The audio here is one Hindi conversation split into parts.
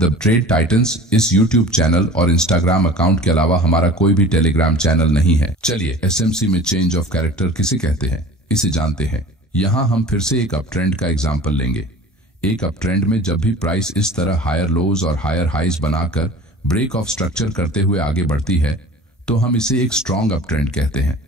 द ट्रेड टाइटंस इस यूट्यूब चैनल और इंस्टाग्राम अकाउंट के अलावा हमारा कोई भी टेलीग्राम चैनल नहीं है। चलिए एसएमसी में चेंज ऑफ कैरेक्टर किसे कहते हैं इसे जानते हैं। यहाँ हम फिर से एक अप ट्रेंड का एग्जाम्पल लेंगे। एक अप ट्रेंड में जब भी प्राइस इस तरह हायर लोज और हायर हाइज बनाकर ब्रेक ऑफ स्ट्रक्चर करते हुए आगे बढ़ती है तो हम इसे एक स्ट्रॉन्ग अप ट्रेंड कहते हैं।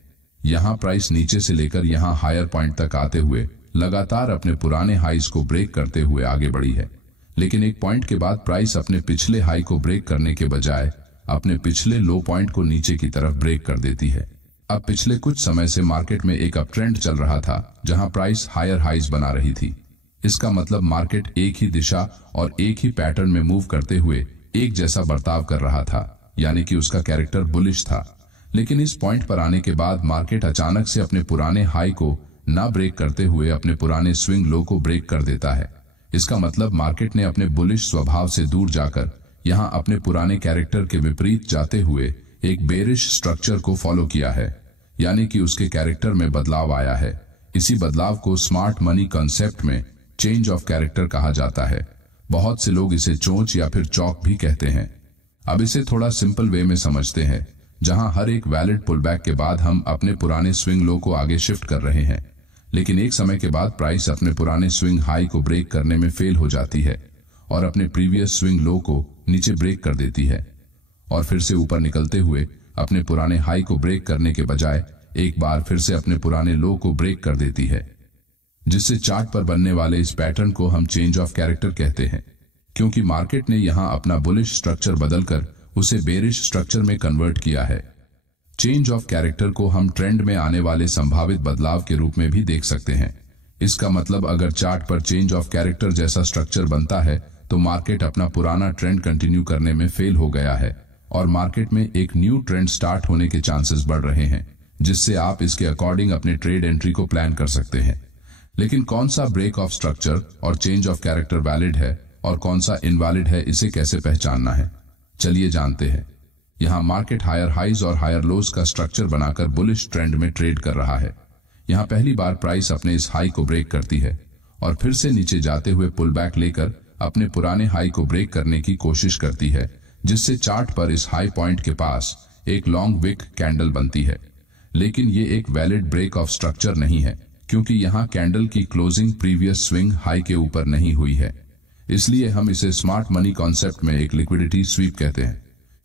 यहाँ प्राइस नीचे से लेकर यहाँ हायर पॉइंट तक आते हुए लगातार अपने पुराने हाइज को ब्रेक करते हुए आगे बढ़ी है, लेकिन एक पॉइंट के बाद प्राइस अपने पिछले हाई को ब्रेक करने के बजाय अपने पिछले लो पॉइंट को नीचे की तरफ ब्रेक कर देती है। अब पिछले कुछ समय से मार्केट में एक अप ट्रेंड चल रहा था जहां प्राइस हायर हाइज बना रही थी। इसका मतलब मार्केट एक ही दिशा और एक ही पैटर्न में मूव करते हुए एक जैसा बर्ताव कर रहा था, यानी कि उसका कैरेक्टर बुलिश था। लेकिन इस पॉइंट पर आने के बाद मार्केट अचानक से अपने पुराने हाई को ना ब्रेक करते हुए अपने पुराने स्विंग लो को ब्रेक कर देता है। इसका मतलब मार्केट ने अपने बुलिश स्वभाव से दूर जाकर यहां अपने पुराने कैरेक्टर के विपरीत जाते हुए एक बेरिश स्ट्रक्चर को फॉलो किया है, यानी कि उसके कैरेक्टर में बदलाव आया है। इसी बदलाव को स्मार्ट मनी कॉन्सेप्ट में चेंज ऑफ कैरेक्टर कहा जाता है। बहुत से लोग इसे चोंच या फिर चौक भी कहते हैं। अब इसे थोड़ा सिंपल वे में समझते हैं, जहां हर एक वैलिड पुलबैक के बाद हम अपने पुराने स्विंग लो को आगे शिफ्ट कर रहे हैं, लेकिन एक समय के बाद प्राइस अपने पुराने स्विंग हाई को ब्रेक करने में फेल हो जाती है और अपने प्रीवियस स्विंग लो को नीचे ब्रेक कर देती है और फिर से ऊपर निकलते हुए अपने पुराने हाई को ब्रेक करने के बजाय एक बार फिर से अपने पुराने लो को ब्रेक कर देती है, जिससे चार्ट पर बनने वाले इस पैटर्न को हम चेंज ऑफ कैरेक्टर कहते हैं, क्योंकि मार्केट ने यहां अपना बुलिश स्ट्रक्चर बदलकर उसे बेरिश स्ट्रक्चर में कन्वर्ट किया है। चेंज ऑफ कैरेक्टर को हम ट्रेंड में आने वाले संभावित बदलाव के रूप में भी देख सकते हैं। इसका मतलब अगर चार्ट पर चेंज ऑफ कैरेक्टर जैसा स्ट्रक्चर बनता है तो मार्केट अपना पुराना ट्रेंड कंटिन्यू करने में फेल हो गया है और मार्केट में एक न्यू ट्रेंड स्टार्ट होने के चांसेस बढ़ रहे हैं, जिससे आप इसके अकॉर्डिंग अपने ट्रेड एंट्री को प्लान कर सकते हैं। लेकिन कौन सा ब्रेक ऑफ स्ट्रक्चर और चेंज ऑफ कैरेक्टर वैलिड है और कौन सा इनवैलिड है, इसे कैसे पहचानना है, चलिए जानते हैं। यहां मार्केट हायर हाइज और हायर लोज का स्ट्रक्चर बनाकर बुलिश ट्रेंड में ट्रेड कर रहा है। यहां पहली बार प्राइस अपने इस हाई को ब्रेक करती है और फिर से नीचे जाते हुए पुल बैक लेकर अपने पुराने हाई को ब्रेक करने की कोशिश करती है, जिससे चार्ट पर इस हाई पॉइंट के पास एक लॉन्ग विक कैंडल बनती है। लेकिन ये एक वैलिड ब्रेक ऑफ स्ट्रक्चर नहीं है, क्योंकि यहाँ कैंडल की क्लोजिंग प्रीवियस स्विंग हाई के ऊपर नहीं हुई है। इसलिए हम इसे स्मार्ट मनी कॉन्सेप्ट में एक लिक्विडिटी स्वीप कहते हैं,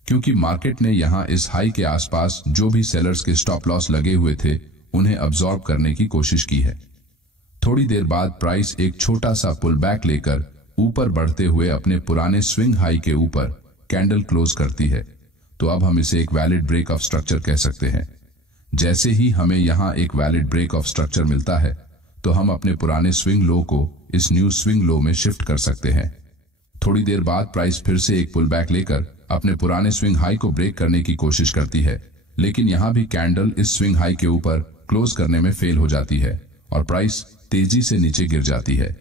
क्योंकि मार्केट ने यहाँ इस हाई के आसपास जो भी सेलर्स के स्टॉप लॉस लगे हुए थे उन्हें अब्सॉर्ब करने की कोशिश की है। थोड़ी देर बाद प्राइस एक छोटा सा पुल बैक लेकर ऊपर बढ़ते हुए अपने पुराने स्विंग हाई के ऊपर कैंडल क्लोज करती है, तो अब हम इसे एक वैलिड ब्रेक ऑफ स्ट्रक्चर कह सकते हैं। जैसे ही हमें यहाँ एक वैलिड ब्रेक ऑफ स्ट्रक्चर मिलता है तो हम अपने पुराने स्विंग लो को इस न्यू स्विंग लो में शिफ्ट कर सकते हैं। थोड़ी देर बाद प्राइस फिर से एक पुल बैक लेकर अपने पुराने स्विंग हाई को ब्रेक करने की कोशिश करती है, लेकिन यहाँ भी कैंडल इस स्विंग हाई के ऊपर क्लोज करने में फेल हो जाती है और प्राइस तेजी से नीचे गिर जाती है।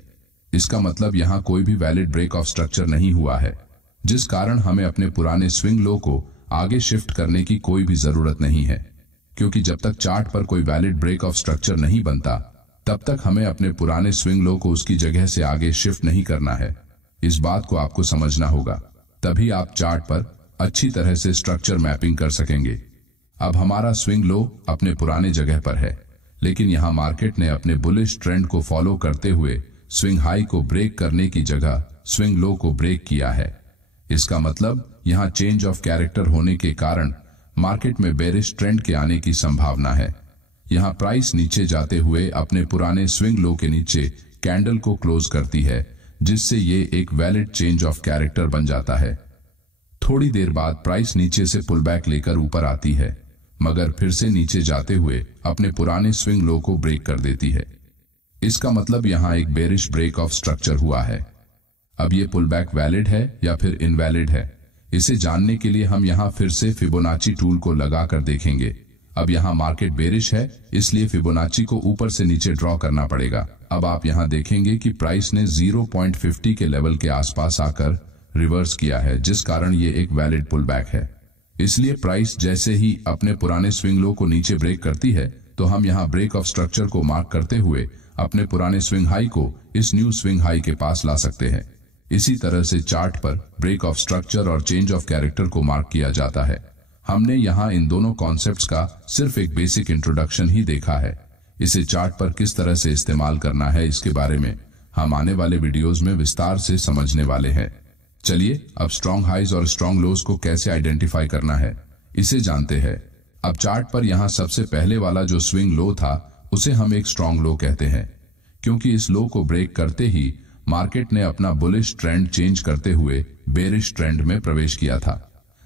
इसका मतलब यहाँ कोई भी वैलिड ब्रेक ऑफ स्ट्रक्चर नहीं हुआ है, जिस कारण हमें अपने पुराने स्विंग लो को आगे शिफ्ट करने की कोई भी जरूरत नहीं है, क्योंकि जब तक चार्ट पर कोई वैलिड ब्रेक ऑफ स्ट्रक्चर नहीं बनता तब तक हमें अपने पुराने स्विंग लो को उसकी जगह से आगे शिफ्ट नहीं करना है। इस बात को आपको समझना होगा, तभी आप चार्ट पर अच्छी तरह से स्ट्रक्चर मैपिंग कर सकेंगे। अब हमारा स्विंग लो अपने पुराने जगह पर है, लेकिन यहाँ मार्केट ने अपने बुलिश ट्रेंड को फॉलो करते हुए स्विंग हाई को ब्रेक करने की जगह स्विंग लो को ब्रेक किया है। इसका मतलब यहाँ चेंज ऑफ कैरेक्टर होने के कारण मार्केट में बेरिश ट्रेंड के आने की संभावना है। यहाँ प्राइस नीचे जाते हुए अपने पुराने स्विंग लो के नीचे कैंडल को क्लोज करती है, जिससे ये एक वैलिड चेंज ऑफ कैरेक्टर बन जाता है। थोड़ी देर बाद प्राइस नीचे से पुल बैक लेकर ऊपर आती है, मगर फिर से नीचे जाते हुए अपने पुराने स्विंग लो को ब्रेक कर देती है। इसका मतलब यहाँ एक बेरिश ब्रेक ऑफ स्ट्रक्चर हुआ है। अब ये पुल बैक वैलिड है या फिर इनवैलिड है, इसे जानने के लिए हम यहाँ फिर से फिबोनाची टूल को लगाकर देखेंगे। अब यहाँ मार्केट बेरिश है, इसलिए फिबोनाची को ऊपर से नीचे ड्रॉ करना पड़ेगा। अब आप यहाँ देखेंगे कि प्राइस ने 0.50 के लेवल के आसपास आकर रिवर्स किया है, जिस कारण ये एक वैलिड पुल बैक है। इसलिए प्राइस जैसे ही अपने पुराने स्विंग लो को नीचे ब्रेक करती है तो हम यहाँ ब्रेक ऑफ स्ट्रक्चर को मार्क करते हुए अपने पुराने स्विंग हाई को इस न्यू स्विंग हाई के पास ला सकते हैं। इसी तरह से चार्ट पर ब्रेक ऑफ स्ट्रक्चर और चेंज ऑफ कैरेक्टर को मार्क किया जाता है। हमने यहाँ इन दोनों कॉन्सेप्ट्स का सिर्फ एक बेसिक इंट्रोडक्शन ही देखा है। इसे चार्ट पर किस तरह से इस्तेमाल करना है इसके बारे में हम आने वाले वीडियोस में विस्तार से समझने वाले हैं। चलिए अब स्ट्रॉन्ग हाइज और स्ट्रॉन्ग लोज को कैसे आइडेंटिफाई करना है इसे जानते हैं। अब चार्ट पर यहाँ सबसे पहले वाला जो स्विंग लो था उसे हम एक स्ट्रॉन्ग लो कहते हैं, क्योंकि इस लो को ब्रेक करते ही मार्केट ने अपना बुलिश ट्रेंड चेंज करते हुए बेरिश ट्रेंड में प्रवेश किया था।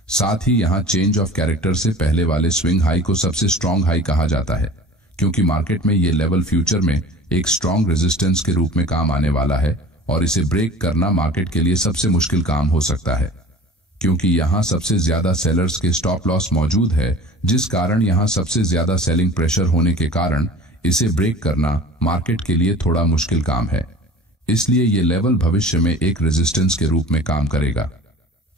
साथ ही यहाँ चेंज ऑफ कैरेक्टर से पहले वाले स्विंग हाई को सबसे स्ट्रॉन्ग हाई कहा जाता है, क्योंकि मार्केट में ये लेवल फ्यूचर में एक स्ट्रॉन्ग रेजिस्टेंस के रूप में काम आने वाला है और इसे ब्रेक करना मार्केट के लिए सबसे मुश्किल काम हो सकता है, क्योंकि यहाँ सबसे ज्यादा सेलर्स के स्टॉप लॉस मौजूद है, जिस कारण यहाँ सबसे ज्यादा सेलिंग प्रेशर होने के कारण इसे ब्रेक करना मार्केट के लिए थोड़ा मुश्किल काम है। इसलिए ये लेवल भविष्य में एक रेजिस्टेंस के रूप में काम करेगा।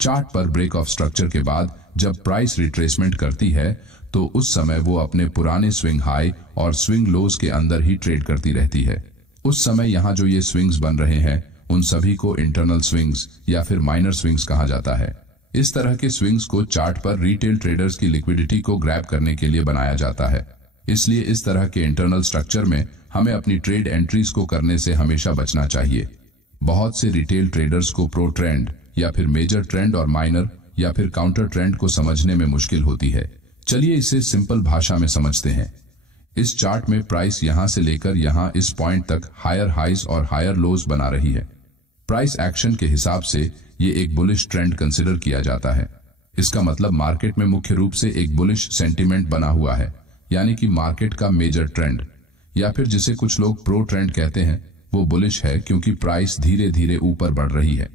चार्ट पर ब्रेक ऑफ स्ट्रक्चर के बाद जब प्राइस रिट्रेसमेंट करती है तो उस समय वो अपने पुराने स्विंग हाई और स्विंग लोज के अंदर ही ट्रेड करती रहती है। उस समय यहाँ जो ये स्विंग्स बन रहे हैं उन सभी को इंटरनल स्विंग्स या फिर माइनर स्विंग्स कहा जाता है। इस तरह के स्विंग्स को चार्ट पर रिटेल ट्रेडर्स की लिक्विडिटी को ग्रैब करने के लिए बनाया जाता है। इसलिए इस तरह के इंटरनल स्ट्रक्चर में हमें अपनी ट्रेड एंट्रीज को करने से हमेशा बचना चाहिए। बहुत से रिटेल ट्रेडर्स को प्रो ट्रेंड या फिर मेजर ट्रेंड और माइनर या फिर काउंटर ट्रेंड को समझने में मुश्किल होती है। चलिए इसे सिंपल भाषा में समझते हैं। इस चार्ट में प्राइस यहां से लेकर यहां इस पॉइंट तक हायर हाइज और हायर लोज बना रही है। प्राइस एक्शन के हिसाब से ये एक बुलिश ट्रेंड कंसिडर किया जाता है। इसका मतलब मार्केट में मुख्य रूप से एक बुलिश सेंटीमेंट बना हुआ है, यानी कि मार्केट का मेजर ट्रेंड या फिर जिसे कुछ लोग प्रो ट्रेंड कहते हैं वो बुलिश है, क्योंकि प्राइस धीरे धीरे ऊपर बढ़ रही है।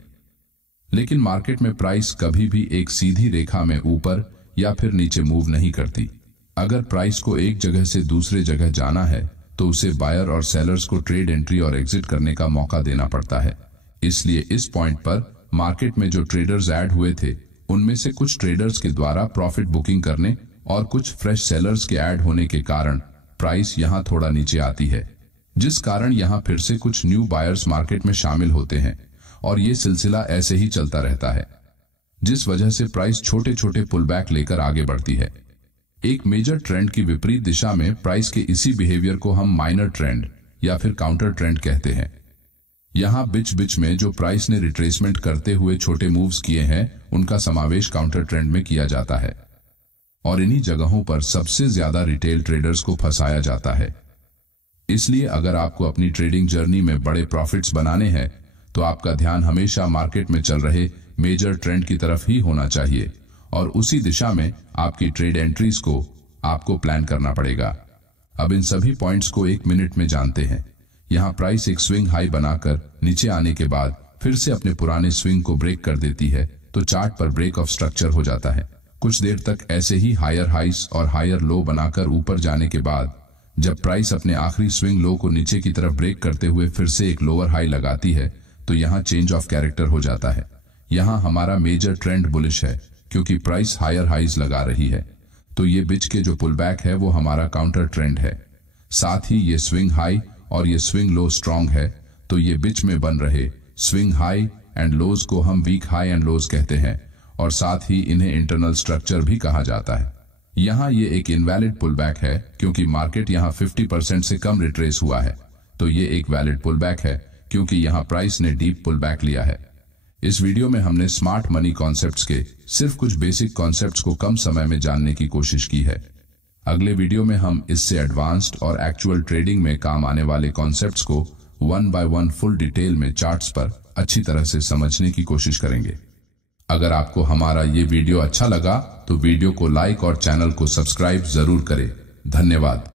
लेकिन मार्केट में प्राइस कभी भी एक सीधी रेखा में ऊपर या फिर नीचे मूव नहीं करती। अगर प्राइस को एक जगह से दूसरे जगह जाना है तो उसे बायर और सेलर्स को ट्रेड एंट्री और एग्जिट करने का मौका देना पड़ता है। इसलिए इस पॉइंट पर मार्केट में जो ट्रेडर्स ऐड हुए थे उनमें से कुछ ट्रेडर्स के द्वारा प्रॉफिट बुकिंग करने और कुछ फ्रेश सेलर्स के ऐड होने के कारण प्राइस यहां थोड़ा नीचे आती है, जिस कारण यहां फिर से कुछ न्यू बायर्स मार्केट में शामिल होते हैं और ये सिलसिला ऐसे ही चलता रहता है, जिस वजह से प्राइस छोटे छोटे पुलबैक लेकर आगे बढ़ती है। एक मेजर ट्रेंड की विपरीत दिशा में प्राइस के इसी बिहेवियर को हम माइनर ट्रेंड या फिर काउंटर ट्रेंड कहते हैं। यहाँ बीच बीच में जो प्राइस ने रिट्रेसमेंट करते हुए छोटे मूव्स किए हैं उनका समावेश काउंटर ट्रेंड में किया जाता है और इन्हीं जगहों पर सबसे ज्यादा रिटेल ट्रेडर्स को फंसाया जाता है। इसलिए अगर आपको अपनी ट्रेडिंग जर्नी में बड़े प्रॉफिट्स बनाने हैं तो आपका ध्यान हमेशा मार्केट में चल रहे मेजर ट्रेंड की तरफ ही होना चाहिए और उसी दिशा में आपकी ट्रेड एंट्रीज को आपको प्लान करना पड़ेगा। अब इन सभी पॉइंट्स को एक मिनट में जानते हैं। यहाँ प्राइस एक स्विंग हाई बनाकर नीचे आने के बाद फिर से अपने पुराने स्विंग को ब्रेक कर देती है तो चार्ट पर ब्रेक ऑफ स्ट्रक्चर हो जाता है। कुछ देर तक ऐसे ही हायर हाइस और हायर लो बनाकर ऊपर जाने के बाद जब प्राइस अपने आखिरी स्विंग लो को नीचे की तरफ ब्रेक करते हुए फिर से एक लोअर हाई लगाती है तो यहाँ चेंज ऑफ कैरेक्टर हो जाता है। यहाँ हमारा मेजर ट्रेंड बुलिश है, क्योंकि प्राइस हायर हाइज लगा रही है, तो ये बीच के जो पुलबैक है वो हमारा काउंटर ट्रेंड है। साथ ही ये स्विंग हाई और ये स्विंग लो स्ट्रॉन्ग है, तो ये बीच में बन रहे स्विंग हाई एंड लोज को हम वीक हाई एंड लोज कहते हैं और साथ ही इन्हें इंटरनल स्ट्रक्चर भी कहा जाता है। यहाँ ये एक इनवैलिड पुलबैक है, क्योंकि मार्केट यहाँ 50% से कम रिट्रेस हुआ है, तो ये एक वैलिड पुलबैक है क्योंकि यहाँ प्राइस ने डीप पुलबैक लिया है। इस वीडियो में हमने स्मार्ट मनी कॉन्सेप्ट्स के सिर्फ कुछ बेसिक कॉन्सेप्ट्स को कम समय में जानने की कोशिश की है। अगले वीडियो में हम इससे एडवांस्ड और एक्चुअल ट्रेडिंग में काम आने वाले कॉन्सेप्ट्स को 1 by 1 फुल डिटेल में चार्ट्स पर अच्छी तरह से समझने की कोशिश करेंगे। अगर आपको हमारा ये वीडियो अच्छा लगा तो वीडियो को लाइक और चैनल को सब्सक्राइब जरूर करें। धन्यवाद।